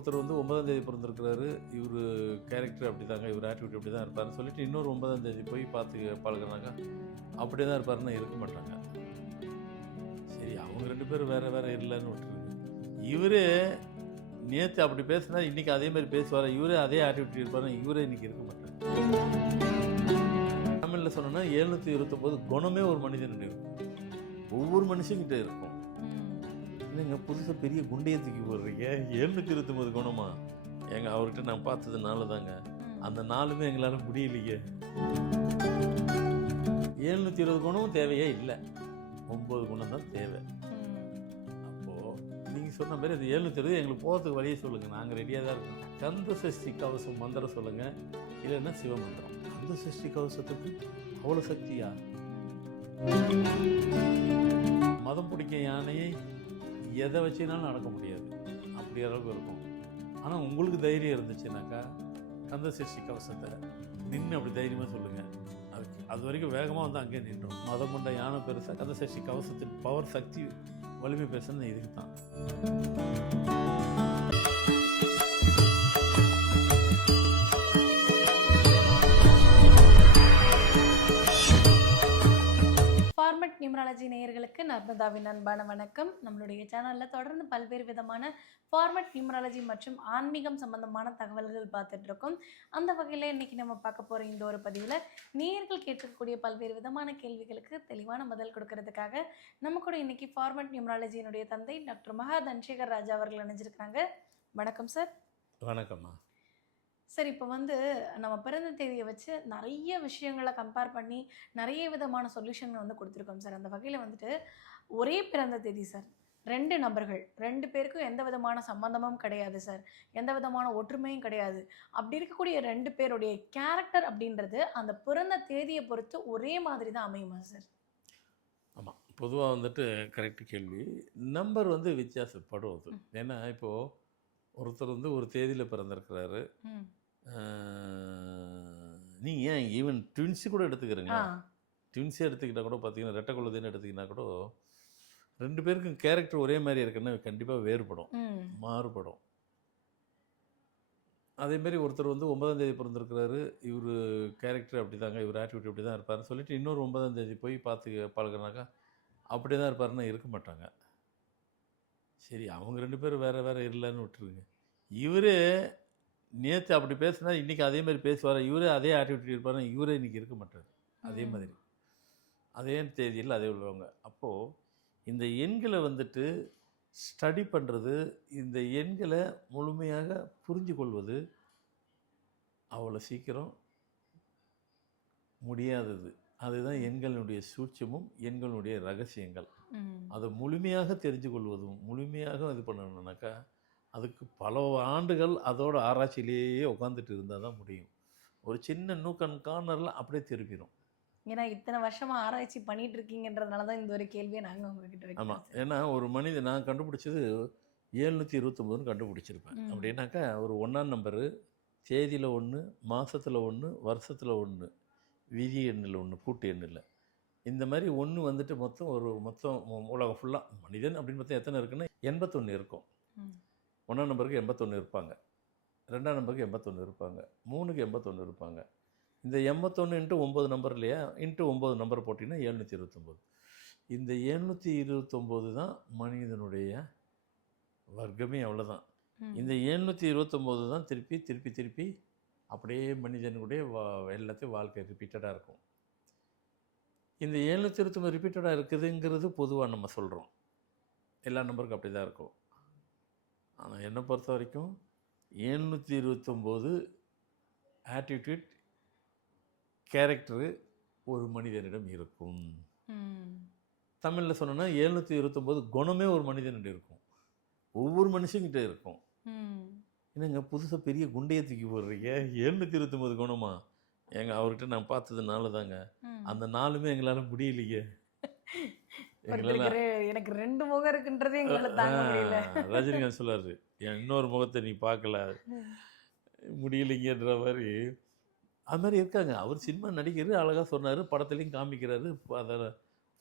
ஒருத்தர் வந்து 9ஆம் தேதி பிறந்திருக்கிறாரு, இவர் கேரக்டர் அப்படி தாங்க, இவர் ஆட்டிடியூட் இப்படி தான் இருப்பாருன்னு சொல்லிட்டு இன்னொரு 9ஆம் தேதி போய் பார்த்து பழகுனாங்க, அப்படியே தான் இருப்பாருன்னா இருக்க மாட்டாங்க. சரி, அவங்க 2 பேரும் வேற வேற இல்லைன்னு விட்டுருங்க. இவரே நேற்று அப்படி பேசினா இன்னைக்கு அதே மாதிரி பேசுவார், இவரே அதே ஆட்டிடியூட் இருப்பாரு, இவரே இன்னைக்கு இருக்க மாட்டாங்க. தமிழில் சொன்னோன்னா 729 குணமே ஒரு மனிதன் இருக்கும், ஒவ்வொரு மனுஷங்கிட்ட இருக்கும். என்னங்க புதுசாக பெரிய குண்டையை தூக்கி போடுறீங்க, 729 குணமா? ஏங்க அவர்கிட்ட நான் பார்த்ததுனால தாங்க, அந்த நாளுமே எங்களால் முடியலையே. 720 குணமும் தேவையே இல்லை, 9 குணம் தான் தேவை. அப்போது நீங்கள் சொன்ன மாதிரி அது 720 எங்களுக்கு போகிறதுக்கு வழியே சொல்லுங்கள், நாங்கள் ரெடியாக தான் இருக்கோம். கந்த சஷ்டி கவசம் மந்திரம் சொல்லுங்கள், இல்லைன்னா சிவமந்திரம். கந்த சஷ்டி கவசத்துக்கு அவ்வளோ சக்தியா? மதம் பிடிக்க யானையை எதை வச்சுனாலும் நடக்க முடியாது, அப்படி அளவுக்கு இருக்கும். ஆனால் உங்களுக்கு தைரியம் இருந்துச்சுனாக்கா கந்த சஷ்டி கவசத்தை நின்று அப்படி தைரியமாக சொல்லுங்கள், அது வரைக்கும் வேகமாக வந்து அங்கேயே நின்றோம். மதம் கொண்ட யானை பெருசாக, கந்த சஷ்டி கவசத்தின் பவர் சக்தி வலிமை பெருசுன்னு இதுக்கு தான். ஃபார்மட் நியூமராலஜி நேயர்களுக்கு நர்மதாவின் அன்பான வணக்கம். நம்மளுடைய சேனலில் தொடர்ந்து பல்வேறு விதமான ஃபார்மட் நியூமராலஜி மற்றும் ஆன்மீகம் சம்பந்தமான தகவல்கள் பார்த்துட்டு இருக்கோம். அந்த வகையில் இன்றைக்கி நம்ம பார்க்க போகிற இந்த ஒரு பதிவில் நேயர்கள் கேட்கக்கூடிய பல்வேறு விதமான கேள்விகளுக்கு தெளிவான பதில் கொடுக்கறதுக்காக நம்ம கூட இன்றைக்கி ஃபார்மட் நியூமராலஜியினுடைய தந்தை டாக்டர் மகா தன்சேகர் ராஜா அவர்கள் இணைஞ்சிருக்காங்க. வணக்கம் சார். வணக்கம்மா. சார், இப்போ வந்து நம்ம பிறந்த தேதியை வச்சு நிறைய விஷயங்களை கம்பேர் பண்ணி நிறைய விதமான சொல்யூஷன் வந்து கொடுத்துருக்கோம் சார். அந்த வகையில் வந்துட்டு ஒரே பிறந்த தேதி சார், 2 நபர்கள், 2 பேருக்கும் எந்த விதமான சம்பந்தமும் கிடையாது சார், எந்த விதமான ஒற்றுமையும் கிடையாது. அப்படி இருக்கக்கூடிய 2 பேருடைய கேரக்டர் அப்படின்றது அந்த பிறந்த தேதியை பொறுத்து ஒரே மாதிரி தான் அமையுமா சார்? ஆமாம், பொதுவாக வந்துட்டு கரெக்ட் கேள்வி. நம்பர் வந்து வித்தியாசப்படுவது. ஏன்னா இப்போது ஒருத்தர் வந்து ஒரு தேதியில் பிறந்திருக்கிறாரு, நீங்கள் ஏன் ஈவன் ட்வின்ஸு கூட எடுத்துக்கிறீங்க, ட்வின்ஸே எடுத்துக்கிட்டால் கூட பார்த்தீங்கன்னா ரெட்டை குழந்தைன்னு எடுத்துக்கினா கூட 2 பேருக்கும் கேரக்டர் ஒரே மாதிரி இருக்குன்னா கண்டிப்பாக வேறுபடும், மாறுபடும். அதேமாரி ஒருத்தர் வந்து 9ஆம் தேதி பிறந்திருக்கிறாரு, இவர் கேரக்டர் அப்படி தாங்க, இவர் ஆட்டிடியூட் இப்படி தான் இருப்பாருன்னு சொல்லிட்டு இன்னொரு 9ஆம் தேதி போய் பார்த்து பழகுனாக்கா அப்படியே தான் இருப்பாருன்னா இருக்க மாட்டாங்க. சரி, அவங்க 2 பேரும் வேறு வேறு இல்லைன்னு விட்டுருங்க. இவரே நேற்று அப்படி பேசினா இன்றைக்கி அதே மாதிரி பேசுவார், இவரே அதே ஆட்டிடியூட் இருப்பார், இவரே இன்றைக்கி இருக்க மாட்டார். அதே மாதிரி அதே தேதியில் அதே உள்ளவங்க. அப்போது இந்த எண்களை வந்துட்டு ஸ்டடி பண்ணுறது, இந்த எண்களை முழுமையாக புரிஞ்சு கொள்வது அவ்வளோ சீக்கிரம் முடியாதது. அதுதான் எண்களுடைய சூட்சமும் எண்களுடைய ரகசியங்கள். அதை முழுமையாக தெரிஞ்சு கொள்வதும் முழுமையாக இது பண்ணணுன்னாக்கா அதுக்கு பல ஆண்டுகள் அதோட ஆராய்ச்சியிலேயே உட்காந்துட்டு இருந்தால் தான் முடியும். ஒரு சின்ன நூக்கன் கார்னரில் அப்படியே திருப்பிடும். ஏன்னா இத்தனை வருஷமாக ஆராய்ச்சி பண்ணிட்டு இருக்கீங்கன்றதுனால தான் இந்த ஒரு கேள்வியை நாங்கள் உங்ககிட்ட வைக்கிறோம். ஆமாம், ஏன்னா ஒரு மனிதன் நான் கண்டுபிடிச்சது 729 கண்டுபிடிச்சிருப்பேன். அப்படின்னாக்கா ஒரு 1ஆம் நம்பரு, தேதியில் 1, மாதத்தில் 1, வருஷத்தில் 1, விதி எண்ணில் 1, கூட்டு எண்ணில் இந்த மாதிரி 1 வந்துட்டு மொத்தம் உலகம் ஃபுல்லாக மனிதன் அப்படின்னு பார்த்தா எத்தனை இருக்குன்னா 81 இருக்கும். 1ஆம் நம்பருக்கு 81 இருப்பாங்க, 2ஆம் நம்பருக்கு 81 இருப்பாங்க, 3க்கு 81 இருப்பாங்க. இந்த 81 இன்ட்டு 9 நம்பர் இல்லையா, இன்ட்டு 9 நம்பர் போட்டிங்கன்னா 729. இந்த 729 தான் மனிதனுடைய வர்க்கமே, அவ்வளோதான். இந்த 729 தான் திருப்பி திருப்பி திருப்பி அப்படியே மனிதனுடைய எல்லாத்தையும் வாழ்க்கை ரிப்பீட்டடாக இருக்கும். இந்த 729 ரிப்பீட்டடாக இருக்குதுங்கிறது பொதுவாக நம்ம சொல்கிறோம், எல்லா நம்பருக்கும் அப்படி தான் இருக்கும். ஆனால் என்னை பொறுத்த வரைக்கும் 729 ஆட்டிடியூட் கேரக்டரு ஒரு மனிதனிடம் இருக்கும். தமிழில் சொன்னோன்னா 729 குணமே ஒரு மனிதனிடம் இருக்கும், ஒவ்வொரு மனுஷங்கிட்ட இருக்கும். என்னங்க புதுசாக பெரிய குண்டையை தூக்கி போடுறீங்க, 729 குணமா? ஏங்க அவர்கிட்ட நான் பார்த்ததுனால தாங்க, அந்த நாளுமே எங்களால் முடியலையே. எனக்கு 2 முகம் இருக்குன்றதே எங்களால் தாங்க முடியல. ரஜினிகாந்த் சொல்லாரு, என் இன்னொரு முகத்தை நீ பார்க்கல முடியலைங்கன்ற மாதிரி. அது மாதிரி இருக்காங்க. அவர் சினிமா நடிகர், அழகாக சொன்னார், படத்துலையும் காமிக்கிறாரு, அதை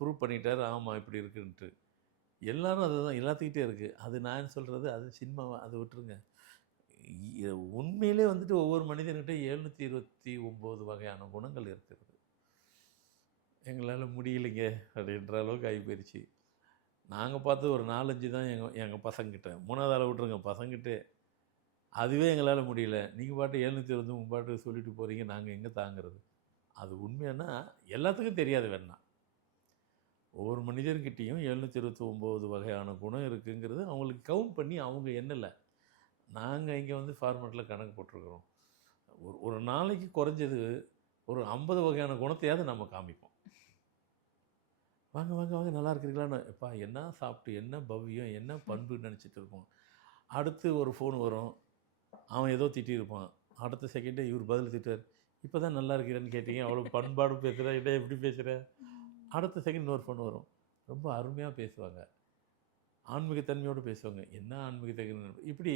ப்ரூவ் பண்ணிட்டார், ஆமாம் இப்படி இருக்குன்ட்டு. எல்லாரும் அதுதான் எல்லாத்துக்கிட்டே இருக்குது. அது நான் சொல்கிறது அது சினிமா, அதை விட்டுருங்க. உண்மையிலே வந்துட்டு ஒவ்வொரு மனிதன்கிட்ட 729 வகையான குணங்கள் இருக்கிறது. எங்களால் முடியலைங்க அப்படின்ற அளவுக்கு ஆகி போயிடுச்சு. நாங்கள் பார்த்தது ஒரு 4-5 தான் எங்கள் பசங்கிட்ட. 3வது ஆளை விட்ருங்க, பசங்கிட்டே அதுவே எங்களால் முடியல. நீங்கள் பாட்டு 720 உங்கள் பாட்டு சொல்லிட்டு போகிறீங்க, நாங்கள் எங்கே தாங்கிறது? அது உண்மையானா எல்லாத்துக்கும் தெரியாது வேணா. ஒவ்வொரு மனிதர்கிட்டையும் 729 வகையான குணம் இருக்குங்கிறது அவங்களுக்கு கவுண்ட் பண்ணி அவங்க எண்ணலை. நாங்கள் இங்கே வந்து ஃபார்மேட்டில் கணக்கு போட்டிருக்கிறோம். ஒரு நாளைக்கு குறைஞ்சது ஒரு 50 வகையான குணத்தையாவது நம்ம காமிப்போம். வாங்க வாங்க வாங்க நல்லா இருக்கிறீங்களான்னு, எப்பா என்ன சாப்பிட்டு என்ன பவ்யம் என்ன பண்புன்னு நினச்சிட்டு இருப்போம். அடுத்து ஒரு ஃபோன் வரும், அவன் ஏதோ திட்டியிருப்பான். அடுத்த செகண்டே இவர் பதில் திட்டுவார், இப்போ தான் நல்லா இருக்கிறேன்னு கேட்டீங்க, அவ்வளோ பண்பாடு பேசுகிற, என்ன எப்படி பேசுகிற. அடுத்த செகண்ட் இன்னொரு ஃபோன் வரும், ரொம்ப அருமையாக பேசுவாங்க, ஆன்மீகத்தன்மையோடு பேசுவாங்க, என்ன ஆன்மீகத்தன்மை. இப்படி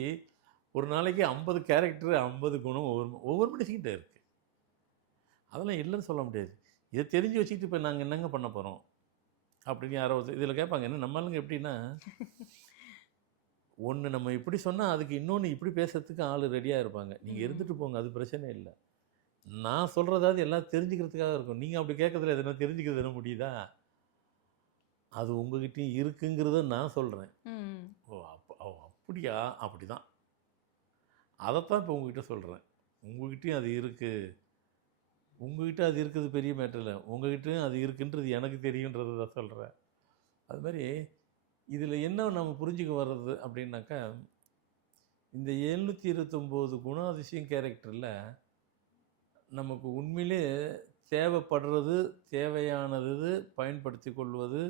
ஒரு நாளைக்கு 50 கேரக்டர் 50 குணம் ஒவ்வொரு மனுஷங்கிட்ட இருக்குது. அதெல்லாம் இல்லைன்னு சொல்ல முடியாது. இதை தெரிஞ்சு வச்சுக்கிட்டு இப்போ நாங்கள் என்னங்க பண்ண போகிறோம் அப்படின்னு யாரோ இதில் கேட்பாங்க. என்ன நம்மளுங்க எப்படின்னா, ஒன்று நம்ம இப்படி சொன்னால் அதுக்கு இன்னொன்று இப்படி பேசுறதுக்கு ஆள் ரெடியாக இருப்பாங்க. நீங்கள் இருந்துட்டு போங்க, அது பிரச்சனை இல்லை. நான் சொல்கிறதாவது எல்லாம் தெரிஞ்சுக்கிறதுக்காக இருக்கும். நீங்கள் அப்படி கேட்கறதுல எதுனா தெரிஞ்சுக்கிறது என்ன முடியுதா? அது உங்ககிட்டயும் இருக்குங்கிறத நான் சொல்கிறேன். ஓ அப்படியா? அப்படி தான். அதைத்தான் இப்போ உங்ககிட்ட சொல்கிறேன். உங்ககிட்டயும் அது இருக்குது. உங்ககிட்ட அது இருக்குது பெரிய மேட்டர் இல்லை. உங்ககிட்டயும் அது இருக்குன்றது எனக்கு தெரியுன்றதை தான் சொல்கிறேன். அது மாதிரி இதில் என்ன நம்ம புரிஞ்சுக்க வர்றது அப்படின்னாக்கா, இந்த 729 குணாதிசயம் கேரக்டரில் நமக்கு உண்மையிலே தேவைப்படுறது, தேவையானது, பயன்படுத்தி கொள்வது,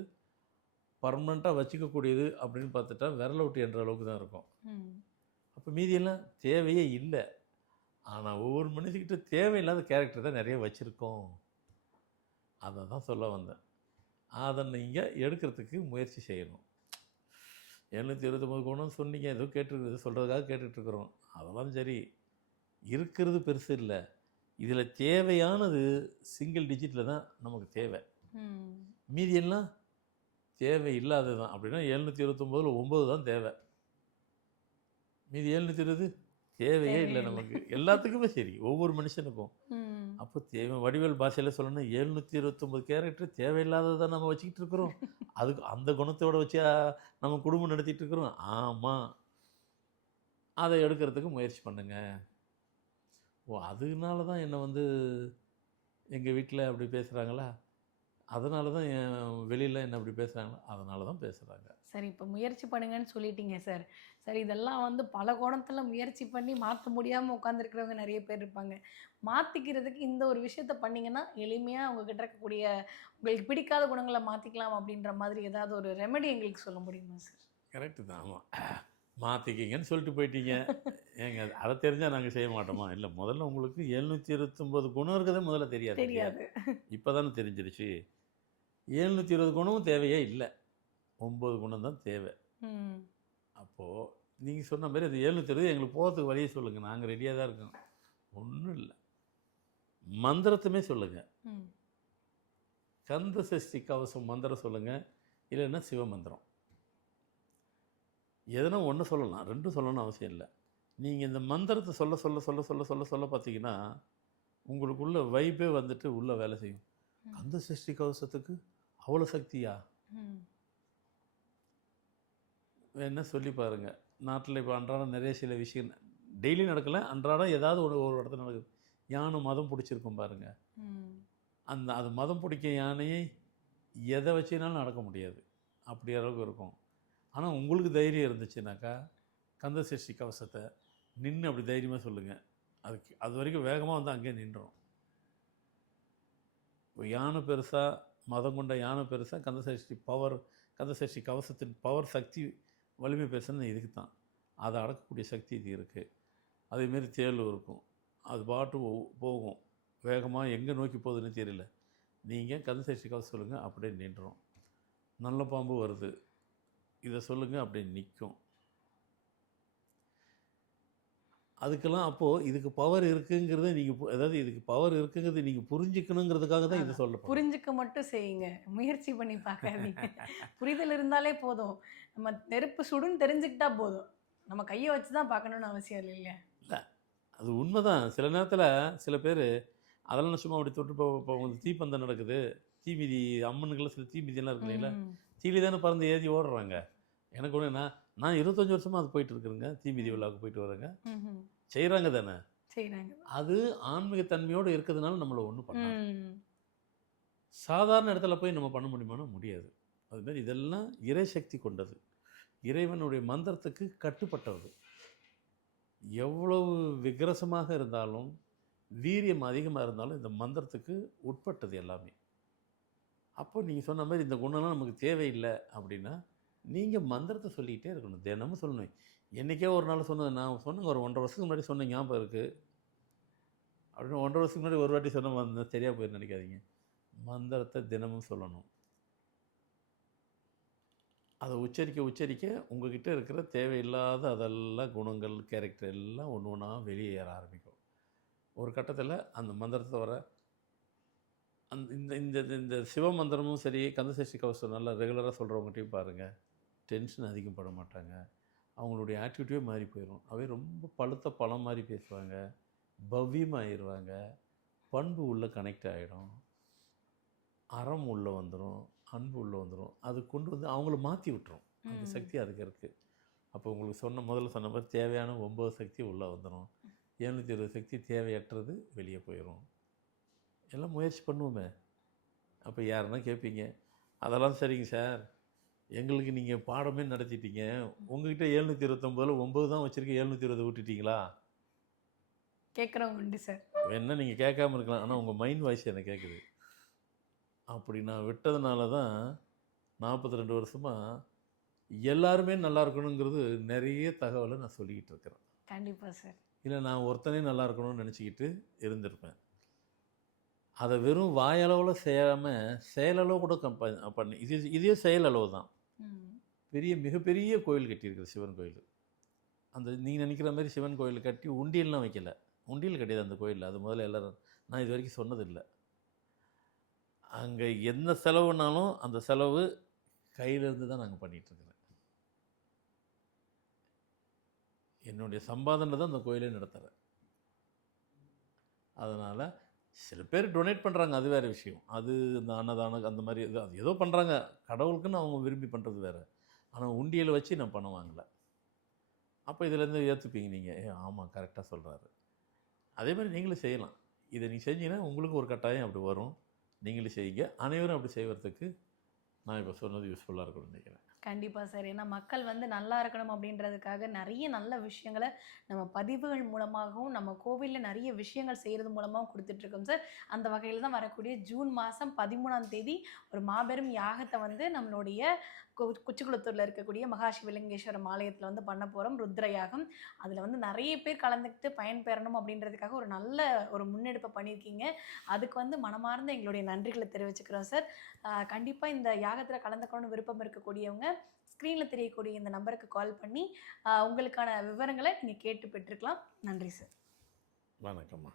பர்மனெண்ட்டாக வச்சுக்கக்கூடியது அப்படின்னு பார்த்துட்டா விரல் விட்டு என்ற அளவுக்கு தான் இருக்கும். அப்போ மீதியெல்லாம் தேவையே இல்லை. ஆனால் ஒவ்வொரு மனுஷக்கிட்ட தேவையில்லாத கேரக்டர் தான் நிறைய வச்சுருக்கோம். அதை தான் சொல்ல வந்தேன். அதை நீங்கள் எடுக்கிறதுக்கு முயற்சி செய்யணும். 729 குணம் சொன்னீங்க, ஏதோ கேட்டுருக்குறது சொல்கிறதுக்காக கேட்டுட்ருக்குறோம். அதெல்லாம் சரி, இருக்கிறது பெருசு இல்லை. இதில் தேவையானது சிங்கிள் டிஜிட்டில் தான் நமக்கு தேவை. மீதியெல்லாம் தேவை இல்லாதது தான். அப்படின்னா 729ல் 9 தான் தேவை. மீதி 720 தேவையே இல்லை நமக்கு. எல்லாத்துக்குமே சரி, ஒவ்வொரு மனுஷனுக்கும். அப்போ தேவை வடிவேல் பாஷையில் சொல்லணும், 729 கேரக்டர் தேவையில்லாததை தான் நம்ம வச்சுக்கிட்டு இருக்கிறோம். அதுக்கு அந்த குணத்தோட வச்சு நம்ம குடும்பம் நடத்திட்டு இருக்கிறோம். ஆமாம், அதை எடுக்கிறதுக்கு முயற்சி பண்ணுங்க. ஓ அதனால தான் என்னை வந்து எங்கள் வீட்டில் அப்படி பேசுகிறாங்களா, அதனால தான் வெளியில் என்ன அப்படி பேசுகிறாங்களா, அதனால தான் பேசுகிறாங்க. சரி, இப்போ முயற்சி பண்ணுங்கன்னு சொல்லிட்டீங்க சார். சரி, இதெல்லாம் வந்து பல கோணத்தில் முயற்சி பண்ணி மாற்ற முடியாமல் உட்காந்துருக்கிறவங்க நிறைய பேர் இருப்பாங்க. மாற்றிக்கிறதுக்கு இந்த ஒரு விஷயத்த பண்ணிங்கன்னா எளிமையாக உங்ககிட்ட இருக்கக்கூடிய உங்களுக்கு பிடிக்காத குணங்களை மாற்றிக்கலாம் அப்படின்ற மாதிரி ஏதாவது ஒரு ரெமெடி எங்களுக்கு சொல்ல முடியுமா சார்? கரெக்டு தான். ஆமாம், மாற்றிக்கிங்கன்னு சொல்லிட்டு போயிட்டீங்க. ஏங்க அதை தெரிஞ்சால் நாங்கள் செய்ய மாட்டோமா? இல்லை, முதல்ல உங்களுக்கு 729 குணம் இருக்கிறதே முதல்ல தெரியாது. இப்போ தானே தெரிஞ்சிருச்சு. 720 குணமும் தேவையே இல்லை, 9 குணம் தான் தேவை. அப்போது நீங்கள் சொன்ன மாதிரி அது 720 எங்களுக்கு போகிறதுக்கு வழியே சொல்லுங்கள், நாங்கள் ரெடியாக தான் இருக்கோம். ஒன்றும் இல்லை, மந்திரத்துமே சொல்லுங்கள். கந்த சஷ்டி கவசம் மந்திரம் சொல்லுங்கள், இல்லைன்னா சிவ மந்திரம். எதனா ஒன்று சொல்லலாம், ரெண்டும் சொல்லணும்னு அவசியம் இல்லை. நீங்கள் இந்த மந்திரத்தை சொல்ல சொல்ல சொல்ல சொல்ல சொல்ல சொல்ல பார்த்தீங்கன்னா உங்களுக்குள்ள வைப்பே வந்துட்டு உள்ளே வேலை செய்யும். கந்த சஷ்டி கவசத்துக்கு அவ்வளோ சக்தியா? என்ன சொல்லி பாருங்கள். நாட்டில் இப்போ அன்றாடம் நிறைய சில விஷயம் டெய்லி நடக்கலை, அன்றாடம் ஏதாவது ஒரு இடத்துல நடக்குது. யானை மதம் பிடிச்சிருக்கும் பாருங்கள். அது மதம் பிடிக்க யானையை எதை வச்சினாலும் நடக்க முடியாது, அப்படி அளவுக்கு இருக்கும். ஆனால் உங்களுக்கு தைரியம் இருந்துச்சுனாக்கா கந்த சஷ்டி கவசத்தை நின்று அப்படி தைரியமாக சொல்லுங்கள். அது வரைக்கும் வேகமாக வந்து அங்கேயே நின்றோம். இப்போ யானை பெருசாக, மதம் கொண்ட யானை பெருசாக, கந்த சஷ்டி கவசத்தின் பவர் சக்தி வலிமை பெருசுன்னு இதுக்கு தான். அதை அடக்கக்கூடிய சக்தி இது இருக்குது. அதேமாரி தேள் இருக்கும், அது பாட்டு போகும் வேகமாக, எங்கே நோக்கி போகுதுன்னு தெரியல. நீங்கள் கந்த சஷ்டி கவசம் சொல்லுங்கள், அப்படியே நின்றோம். நல்ல பாம்பு வருது, இதை சொல்லுங்கள், அப்படியே நிற்கும். அதுக்கெல்லாம் அப்போது இதுக்கு பவர் இருக்குங்கிறத நீங்கள், அதாவது இதுக்கு பவர் இருக்குங்கிறது நீங்கள் புரிஞ்சுக்கணுங்கிறதுக்காக தான் இதை சொல்ல. புரிஞ்சுக்க மட்டும் செய்யுங்க, முயற்சி பண்ணி பார்க்காதீங்க. புரிதல் இருந்தாலே போதும். நம்ம நெருப்பு சுடுன்னு தெரிஞ்சுக்கிட்டா போதும், நம்ம கையை வச்சு தான் பார்க்கணும்னு அவசியம் இல்லைல்ல. இல்லை, அது உண்மைதான். சில நேரத்தில் சில பேர் அதெல்லாம் சும்மா அப்படி தொட்டு இப்போ வந்து தீப்பந்தம் நடக்குது, தீமிதி அம்மனுக்கெல்லாம் சில தீமிதியெல்லாம் இருக்கு இல்லைங்களா, ம். தீலி தானே பறந்து ஏறி ஓடுறாங்க. எனக்கு ஒன்று நான் 25 வருஷமாக அது போயிட்டு இருக்கிறேங்க, தீமிதி விழாவுக்கு போயிட்டு வரேங்க. ம்ஹும். செய்கிறாங்க தானே. செய்றாங்க. அது ஆன்மீக தன்மையோடு இருக்கிறதுனால நம்மளை ஒன்றும் பண்ணாது. ம். சாதாரண இடத்துல போய் நம்ம பண்ண முடியுமானா முடியாது. அதுமாதிரி இதெல்லாம் இறை சக்தி கொண்டது, இறைவனுடைய மந்திரத்துக்கு கட்டுப்பட்டது. எவ்வளவு விக்கிரசமாக இருந்தாலும், வீரியம் அதிகமாக இருந்தாலும் இந்த மந்திரத்துக்கு உட்பட்டது எல்லாமே. அப்போ நீங்கள் சொன்ன மாதிரி இந்த குணம்லாம் நமக்கு தேவையில்லை அப்படின்னா, நீங்கள் மந்திரத்தை சொல்லிக்கிட்டே இருக்கணும், தினமும் சொல்லணும். என்றைக்கே ஒரு நாள் சொன்னது, நான் சொன்னேங்க ஒரு 1.5 வருஷத்துக்கு முன்னாடி சொன்ன ஞாபகம் இருக்குது அப்படின்னு. 1.5 வருஷத்துக்கு முன்னாடி ஒரு வாட்டி சொன்ன வந்து சரியாக போய் நினைக்காதீங்க. மந்திரத்தை தினமும் சொல்லணும். அதை உச்சரிக்க உச்சரிக்க உங்ககிட்ட இருக்கிற தேவையில்லாத அதெல்லாம் குணங்கள், கேரக்டர் எல்லாம் ஒன்று ஒன்றா வெளியேற ஆரம்பிக்கும். ஒரு கட்டத்தில் அந்த மந்திரத்தை வர இந்த இந்த இந்த சிவ மந்திரமும் சரி, கந்தசஷ்டி கவசம் நல்லா ரெகுலராக சொல்கிறவங்ககிட்டையும் பாருங்கள், டென்ஷன் அதிகம் பட மாட்டாங்க. அவங்களுடைய ஆட்டிடியூடே மாறி போயிடும். அவை ரொம்ப பழுத்த பழம் மாதிரி பேசுவாங்க, பவ்யமாகிடுவாங்க, பண்பு உள்ளே கனெக்ட் ஆகிடும், அறம் உள்ளே வந்துடும், அன்பு உள்ளே வந்துடும். அது கொண்டு வந்து அவங்கள மாற்றி விட்டுரும். அந்த சக்தி அதுக்கு இருக்குது. அப்போ உங்களுக்கு முதல்ல சொன்ன மாதிரி தேவையான 9 சக்தி உள்ளே வந்துடும். 720 சக்தி தேவையற்றது வெளியே போயிடும். எல்லாம் முயற்சி பண்ணுவோமே. அப்போ யாருன்னா கேட்பீங்க, அதெல்லாம் சரிங்க சார், எங்களுக்கு நீங்கள் பாடமே நடத்திட்டீங்க, உங்ககிட்ட 729ல் 9 தான் வச்சுருக்கேன், 720 விட்டுட்டீங்களா? கேட்குறவங்க உண்டு சார். வேணா நீங்கள் கேட்காம இருக்கலாம், ஆனால் உங்கள் மைண்ட் வாய்ஸ் எனக்கு கேட்குது. அப்படி நான் விட்டதுனால தான் 42 வருஷமாக எல்லாருமே நல்லா இருக்கணுங்கிறது நிறைய தகவலை நான் சொல்லிக்கிட்டு இருக்கிறேன். கண்டிப்பாக சார். இல்லை, நான் ஒருத்தனே நல்லா இருக்கணும்னு நினச்சிக்கிட்டு இருந்திருப்பேன். அதை வெறும் வாயளவில் செய்யாமல் செயலளவு கூட பண்ணி இதே செயலளவு தான். மிகப்பெரிய கோயில் கட்டியிருக்குது, சிவன் கோயில். அந்த நீங்கள் நினைக்கிற மாதிரி சிவன் கோயில் கட்டி உண்டியல்லாம் வைக்கல. உண்டியல் கிடையாது அந்த கோயிலில். அது முதல்ல எல்லோரும், நான் இது வரைக்கும் சொன்னதில்லை. அங்கே எந்த செலவுனாலும் அந்த செலவு கையிலேருந்து தான் நாங்கள் பண்ணிகிட்ருக்குறேன். என்னுடைய சம்பாதனை தான் அந்த கோயிலே நடத்துகிறேன். அதனால் சில பேர் டொனேட் பண்ணுறாங்க, அது வேறு விஷயம். அது இந்த அன்னதானம் அந்த மாதிரி இது அது ஏதோ பண்ணுறாங்க, கடவுளுக்குன்னு அவங்க விரும்பி பண்ணுறது வேறு. ஆனால் உண்டியலை வச்சு நான் பணம் வாங்கலை. அப்போ இதிலேருந்து ஏற்றுப்பீங்க நீங்கள், ஆமாம் கரெக்டாக சொல்கிறாரு. அதே மாதிரி நீங்களும் செய்யலாம். இதை நீங்கள் செஞ்சீங்கன்னா உங்களுக்கு ஒரு கட்டாயம் அப்படி வரும். நீங்களும் செய்யுங்க. அனைவரும் அப்படி செய்வதற்கு நான் இப்போ சொன்னது யூஸ்ஃபுல்லாக இருக்கும்னு நினைக்கிறேன். கண்டிப்பாக சார். ஏன்னா மக்கள் வந்து நல்லா இருக்கணும் அப்படின்றதுக்காக நிறைய நல்ல விஷயங்களை நம்ம பதிவுகள் மூலமாகவும், நம்ம கோவிலில் நிறைய விஷயங்கள் செய்கிறது மூலமாகவும் கொடுத்துட்ருக்கோம் சார். அந்த வகையில் தான் வரக்கூடிய ஜூன் மாதம் 13ஆம் தேதி ஒரு மாபெரும் யாகத்தை வந்து நம்மளுடைய குச்சிக்குளத்தூரில் இருக்கக்கூடிய மகாசிவலிங்கேஸ்வரம் ஆலயத்தில் வந்து பண்ண போகிறோம், ருத்ர யாகம். அதில் வந்து நிறைய பேர் கலந்துக்கிட்டு பயன்பெறணும் அப்படின்றதுக்காக ஒரு நல்ல ஒரு முன்னெடுப்பை பண்ணியிருக்கீங்க. அதுக்கு வந்து மனமார்ந்த எங்களுடைய நன்றிகளை தெரிவிச்சுக்கிறோம் சார். கண்டிப்பாக இந்த யாகத்தில் கலந்துக்கணும்னு விருப்பம் இருக்கக்கூடியவங்க ஸ்க்ரீனில் தெரியக்கூடிய இந்த நம்பருக்கு கால் பண்ணி உங்களுக்கான விவரங்களை நீங்கள் கேட்டு பெற்றுக்கலாம். நன்றி சார். வணக்கம்மா.